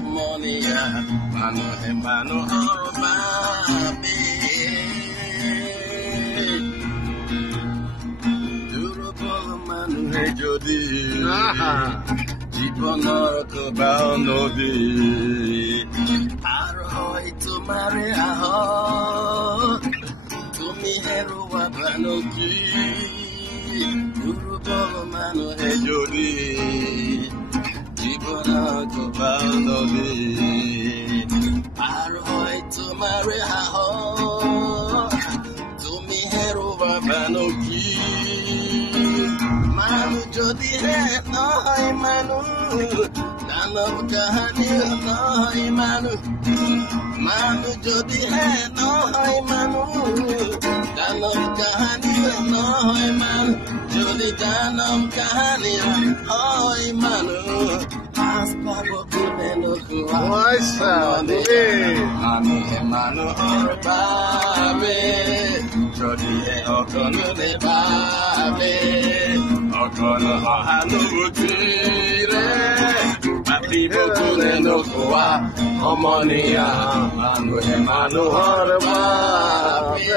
Monia, Manu Hemano Orbabe, Durable Manu Jodi, Jiponor Kobaonobi, Arhoi to marry Aho, to me Hero Wabanoki, Durable Manu Jodi. Arhoi to marry Aho, to me Hero Wabanoki, Manu Jodi no Manu, Nano Kahani no Manu, Manu Jodi no Manu, Nano Kahani no Manu, Jodi Danam Kahani oh Manu. Nossa, Manu Manu Orbabe, Jodi Okono de Babe, Okono Hanu Butire, Papi Bukune no Kwa, Omonia, Manu Manu Orbabe.